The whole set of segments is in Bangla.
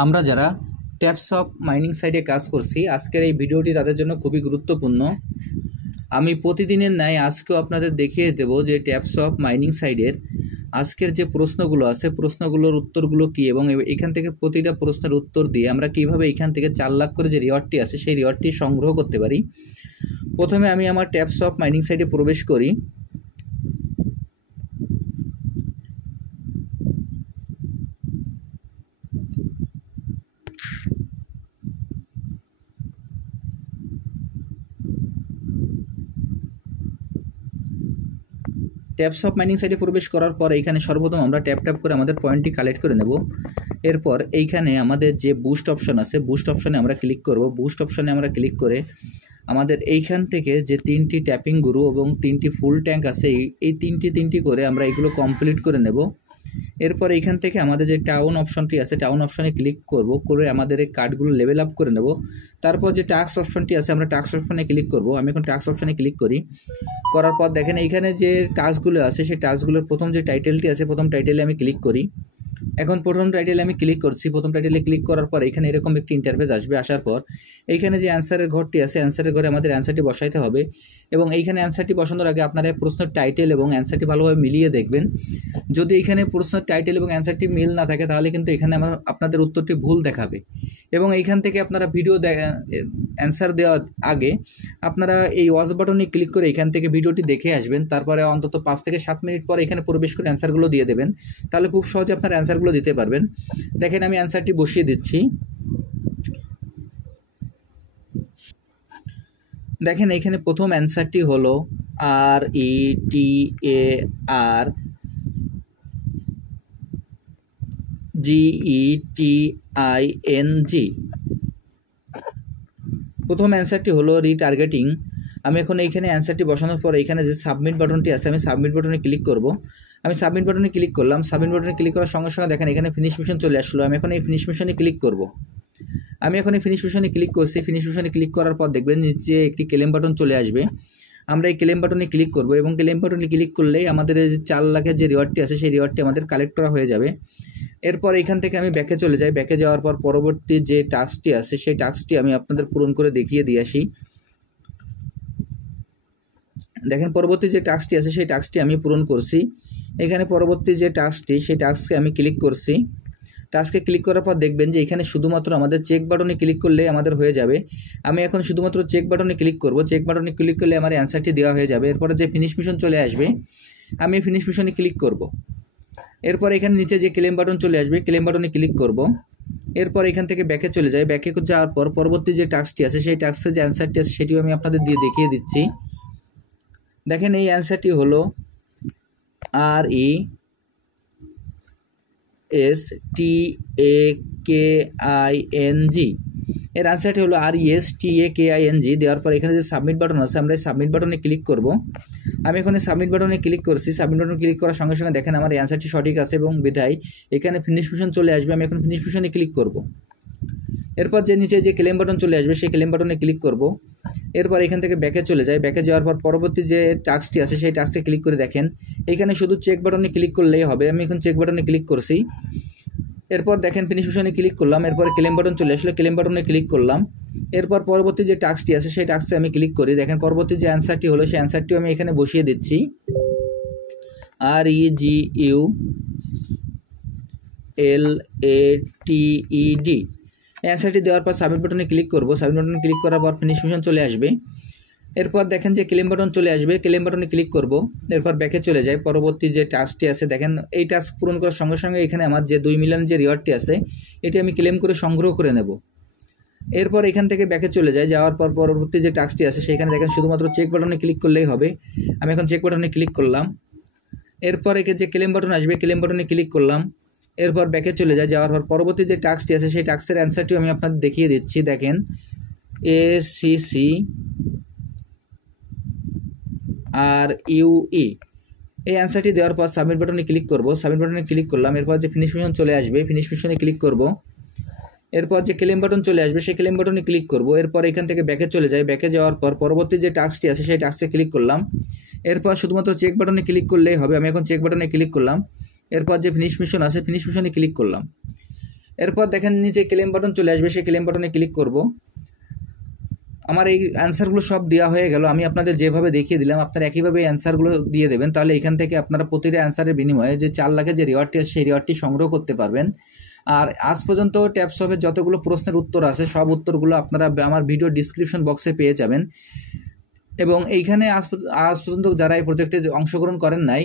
আমরা যারা ট্যাপস অফ মাইনিং সাইটে কাজ করছি, আজকের এই ভিডিওটি তাদের জন্য খুবই গুরুত্বপূর্ণ। আমি প্রতিদিনের ন্যায় আজকেও আপনাদের দেখিয়ে দেব যে ট্যাপস অফ মাইনিং সাইটের আজকের যে প্রশ্নগুলো আছে, প্রশ্নগুলোর উত্তরগুলো কী, এবং এখান থেকে প্রতিটা প্রশ্নের উত্তর দিয়ে আমরা কীভাবে এখান থেকে 4 লাখ করে যে রিওয়ার্ডটি আছে সেই রিওয়ার্ডটি সংগ্রহ করতে পারি। প্রথমে আমি আমার ট্যাপস অফ মাইনিং সাইটে প্রবেশ করি। ট্যাপস অফ মাইনিং সাইটে প্রবেশ করার পর এইখানে সর্বপ্রথম আমরা ট্যাপ করে আমাদের পয়েন্টটি কালেক্ট করে নেব। এরপর এইখানে আমাদের যে বুস্ট অপশন আছে, বুস্ট অপশনে আমরা ক্লিক করব। বুস্ট অপশনে আমরা ক্লিক করে আমাদের এইখান থেকে যে 3টি ট্যাপিং গুরু এবং 3টি ফুল ট্যাঙ্ক আছে, এই তিনটি করে আমরা এগুলো কমপ্লিট করে নেব। এরপর এইখান থেকে আমাদের যে টাউন অপশনটি আছে, টাউন অপশনে ক্লিক করব, করে আমাদের এই কার্ডগুলো লেভেল আপ করে নেব। তারপর যে টাস্ক অপশনটি আছে, আমরা টাস্ক অপশনে ক্লিক করব। আমি এখন টাস্ক অপশনে ক্লিক করি। করার পর দেখেন এইখানে যে টাস্কগুলো আছে, সেই টাস্কগুলোর প্রথম যে টাইটেলটি আছে, প্রথম টাইটেলে আমি ক্লিক করি। এখন প্রথম টাইটেলে আমি ক্লিক করছি। প্রথম টাইটেলে ক্লিক করার পর এখানে এরকম একটি ইন্টারফেস আসবে। আসার পর এইখানে যে অ্যান্সারের ঘরটি আছে, অ্যান্সারের ঘরে আমাদের অ্যান্সারটি বসাইতে হবে। এবং এইখানে অ্যান্সারটি বসানোর আগে আপনারা প্রশ্নের টাইটেল এবং অ্যান্সারটি ভালোভাবে মিলিয়ে দেখবেন। যদি এইখানে প্রশ্নের টাইটেল এবং অ্যান্সারটি মিল না থাকে, তাহলে কিন্তু এখানে আপনাদের উত্তরটি ভুল দেখাবে। এবং এইখান থেকে আপনারা ভিডিও অ্যান্সার দেওয়ার আগে আপনারা এই ওয়াচ বাটনে ক্লিক করে এখান থেকে ভিডিওটি দেখে আসবেন। তারপরে অন্তত 5 থেকে 7 মিনিট পরে এখানে প্রবেশ করে অ্যান্সারগুলো দিয়ে দেবেন। তাহলে খুব সহজে আপনারা অ্যান্সারগুলো দিতে পারবেন। দেখেন আমি অ্যান্সারটি বসিয়ে দিচ্ছি। দেখেন এইখানে প্রথম অ্যান্সারটি হলো RETARGETING। প্রথম অ্যান্সারটি হলো রিটার্গেটিং। আমি এখন এইখানে অ্যান্সারটি বসানোর পর এখানে যে সাবমিট বাটনটি আছে, আমি সাবমিট বাটনে ক্লিক করব। আমি সাবমিট বাটনে ক্লিক করলাম। সাবমিট বাটনে ক্লিক করার সঙ্গে সঙ্গে দেখেন এখানে ফিনিশ মিশন চলে আসলো। আমি এখন এই ফিনিশ মিশনে ক্লিক করব। আমি এখন এই ফিনিশ মিশনে ক্লিক করছি। ফিনিশ মিশনে ক্লিক করার পর দেখবেন নিচে একটি ক্লেম বাটন চলে আসবে। আমরা এই ক্লেম বাটনে ক্লিক করব এবং ক্লেম বাটনে ক্লিক করলেই আমাদের এই যে 4 লাখের যে রিওয়ার্ডটি আছে, সেই রিওয়ার্ডটি আমাদের কালেক্ট করা হয়ে যাবে। এরপর এখান থেকে আমি ব্যাকে চলে যাই। ব্যাকে যাওয়ার পর পরবর্তী যে টাস্কটি আছে, সেই টাস্কটি আমি আপনাদের পূরণ করে দেখিয়ে দিয়ে আসি। দেখেন পরবর্তী যে টাস্কটি আছে, সেই টাস্কটি আমি পূরণ করছি। এখানে পরবর্তী যে টাস্কটি, সেই টাস্কে আমি ক্লিক করছি। টাস্কে ক্লিক করার পর দেখবেন যে এখানে শুধুমাত্র আমাদের চেক বাটনে ক্লিক করলে আমাদের হয়ে যাবে। আমি এখন শুধুমাত্র চেক বাটনে ক্লিক করব। চেক বাটনে ক্লিক করলে আমার অ্যান্সারটি দেওয়া হয়ে যাবে। এরপরে যে ফিনিশ মিশন চলে আসবে, আমি ফিনিশ মিশনে ক্লিক করব। এরপর এখানে নিচে যে ক্লেম বাটন চলে আসবে, ক্লেম বাটনে ক্লিক করব। এরপর এখান থেকে ব্যাকে চলে যাই। ব্যাকে যাওয়ার পর পরবর্তী যে টাস্কটি আছে, সেই টাস্কের যে অ্যান্সারটি আছে, সেটিও আমি আপনাদের দিয়ে দেখিয়ে দিচ্ছি। দেখেন এই অ্যান্সারটি হলো RESTAKING। এর আনসারটি হলো RESTAKING। দেওয়ার পর এখানে যে সাবমিট বাটন আছে, আমরা এই সাবমিট বাটনে ক্লিক করব। আমি এখানে সাবমিট বাটনে ক্লিক করছি। সাবমিট বাটনে ক্লিক করার সঙ্গে সঙ্গে দেখেন আমার অ্যান্সারটি সঠিক আছে এবং বিধায় এখানে ফিনিশ মিশন চলে আসবে। আমি এখন ফিনিশ মিশনে ক্লিক করব। এরপর যে নিচে যে ক্লেম বাটন চলে আসবে, সেই ক্লেম বাটনে ক্লিক করব। এরপর এখান থেকে ব্যাকে চলে যায়। ব্যাকে যাওয়ার পর পরবর্তী যে টাস্কটি আছে, সেই টাস্কে ক্লিক করে দেখেন এখানে শুধু চেক বাটনে ক্লিক করলেই হবে। আমি এখন চেক বাটনে ক্লিক করছি। এরপর দেখেন ফিনিশ মিশনে ক্লিক করলাম। এরপর ক্লেম বাটন চলে আসলে ক্লেম বাটনে ক্লিক করলাম। এরপর পরবর্তী যে টাস্কটি আছে, সেই টাস্কে আমি ক্লিক করি। দেখেন পরবর্তী যে অ্যান্সারটি হলো, সেই অ্যান্সারটিও আমি এখানে বসিয়ে দিচ্ছি। REGULATED। অ্যান্সারটি দেওয়ার পর সাবমিট বাটনে ক্লিক করব। সাবমিট বাটনে ক্লিক করার পর ফিনিশ মিশন চলে আসবে। এরপর দেখেন যে ক্লেম বাটন চলে আসবে, ক্লেম বাটনে ক্লিক করব। এরপর ব্যাকে চলে যায়। পরবর্তী যে টাস্কটি আছে, দেখেন এই টাস্ক পূরণ করার সঙ্গে সঙ্গে এখানে আমার যে 2 মিলিয়ন যে রিওয়ার্ডটি আছে, এটি আমি ক্লেম করে সংগ্রহ করে নেব। এরপর এখান থেকে ব্যাকে চলে যায়। যাওয়ার পর পরবর্তী যে টাস্কটি আছে, সেখানে দেখেন শুধুমাত্র চেক বাটনে ক্লিক করলেই হবে। আমি এখন চেক বাটনে ক্লিক করলাম। এরপর একে যে ক্লেম বাটন আসবে, ক্লেম বাটনে ক্লিক করলাম। এরপর ব্যাকে চলে যায়। যাওয়ার পর পরবর্তী যে টাস্কটি আছে, সেই টাস্কের অ্যান্সারটিও আমি আপনাদের দেখিয়ে দিচ্ছি। দেখেন ACCRUE। এই অ্যান্সারটি দেওয়ার পর সাবমিট বাটনে ক্লিক করব। সাবমিট বাটনে ক্লিক করলাম। এরপর যে ফিনিশ মিশন চলে আসবে, ফিনিশ মিশনে ক্লিক করব। এরপর যে ক্লেম বাটন চলে আসবে, সেই ক্লেম বাটনে ক্লিক করব। এরপর এখান থেকে ব্যাকে চলে যায়। ব্যাকে যাওয়ার পর পরবর্তী যে টাস্কটি আছে, সেই টাস্কে ক্লিক করলাম। এরপর শুধুমাত্র চেক বাটনে ক্লিক করলেই হবে। আমি এখন চেক বাটনে ক্লিক করলাম। এরপর যে ফিনিশ মিশন আছে, ফিনিশ মিশনে ক্লিক করলাম। এরপর দেখেন নিচে ক্লেম বাটন চলে আসবে, সেই ক্লেম বাটনে ক্লিক করব। আমার এই অ্যান্সারগুলো সব দেওয়া হয়ে গেল। আমি আপনাদের যেভাবে দেখিয়ে দিলাম আপনারা একইভাবে অ্যান্সারগুলো দিয়ে দেবেন, তাহলে এখান থেকে আপনারা প্রতিটা অ্যান্সারের বিনিময়ে যে 4 লাখের যে রিওয়ার্ডটি আছে সেই রিওয়ার্ডটি সংগ্রহ করতে পারবেন। আর আজ পর্যন্ত ট্যাপসপের যতগুলো প্রশ্নের উত্তর আছে সব উত্তরগুলো আপনারা আমার ভিডিও ডিসক্রিপশন বক্সে পেয়ে যাবেন। এবং এইখানে আজ পর্যন্ত যারা এই প্রজেক্টে অংশগ্রহণ করেন নাই,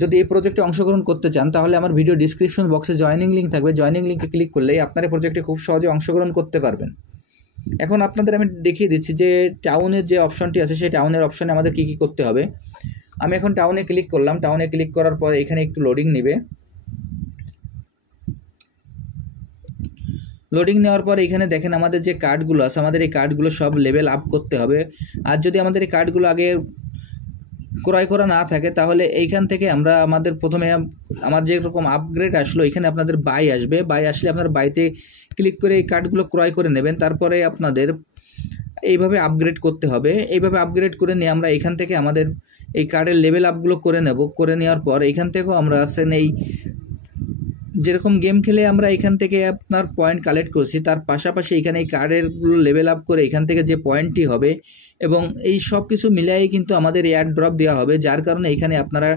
যদি এই প্রজেক্টে অংশগ্রহণ করতে চান তাহলে আমার ভিডিও ডিসক্রিপশন বক্সে জয়েনিং লিঙ্ক থাকবে, জয়েনিং লিঙ্কে ক্লিক করলেই আপনারা এই প্রজেক্টে খুব সহজে অংশগ্রহণ করতে পারবেন। এখন আপনাদের আমি দেখিয়ে দিচ্ছি যে টাউনের যে অপশনটি আছে সেই টাউনের অপশনে আমাদের কী কী করতে হবে। আমি এখন টাউনে ক্লিক করলাম। টাউনে ক্লিক করার পর এখানে একটু লোডিং নেবে। লোডিং নেওয়ার পর এখানে দেখেন আমাদের যে কার্ডগুলো আছে, আমাদের এই কার্ডগুলো সব লেভেল আপ করতে হবে। আর যদি আমাদের এই কার্ডগুলো আগে ক্রয় করা না থাকে তাহলে এইখান থেকে আমরা আমাদের প্রথমে আমার যেরকম আপগ্রেড আসলো এখানে আপনাদের বাই আসবে। বাই আসলে আপনার বাইতে ক্লিক করে এই কার্ডগুলো ক্রয় করে নেবেন। তারপরে আপনাদের এইভাবে আপগ্রেড করতে হবে। এইভাবে আপগ্রেড করে নিয়ে আমরা এখান থেকে আমাদের এই কার্ডের লেভেল আপগুলো করে নেব। করে নেওয়ার পর এখান থেকেও আমরা আসেন এই যেরকম গেম খেলে আমরা এখান থেকে আপনার পয়েন্ট কালেক্ট করছি তার পাশাপাশি এখানে এই কার্ডেরগুলো লেভেল আপ করে এখান থেকে যে পয়েন্টটি হবে এবং এই সব কিছু মিলাই কিন্তু আমাদের এয়ার ড্রপ দেওয়া হবে। যার কারণে এখানে আপনারা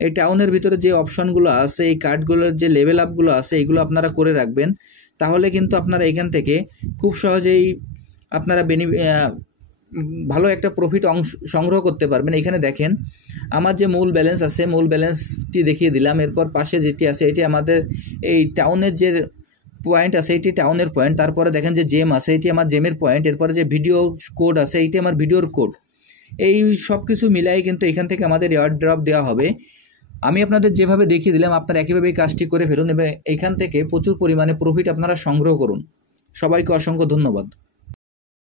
এই টাউনের ভিতরে যে অপশনগুলো আছে এই কার্ডগুলোর যে লেভেল আপগুলো আছে এগুলো আপনারা করে রাখবেন। তাহলে কিন্তু আপনারা এখান থেকে খুব সহজেই আপনারা ভালো একটা প্রফিট সংগ্রহ করতে পারবেন। এখানে দেখেন আমার যে মূল ব্যালেন্স আছে মূল ব্যালেন্সটি দেখিয়ে দিলাম। এরপর পাশে যেটি আছে এটি আমাদের এই টাউনের যে পয়েন্ট আছে এটি টাউনের পয়েন্ট। তারপরে দেখেন যে জেম আছে এটি আমার জেমের পয়েন্ট। এরপরে যে ভিডিও কোড আছে এইটি আমার ভিডিওর কোড। এই সব কিছু মিলাই কিন্তু এখান থেকে আমাদের এয়ার ড্রপ দেওয়া হবে। আমি আপনাদের যেভাবে দেখিয়ে দিলাম আপনারা একইভাবে এই কাজটি করে ফেলুন এবং এখান থেকে প্রচুর পরিমাণে প্রফিট আপনারা সংগ্রহ করুন। সবাইকে অসংখ্য ধন্যবাদ।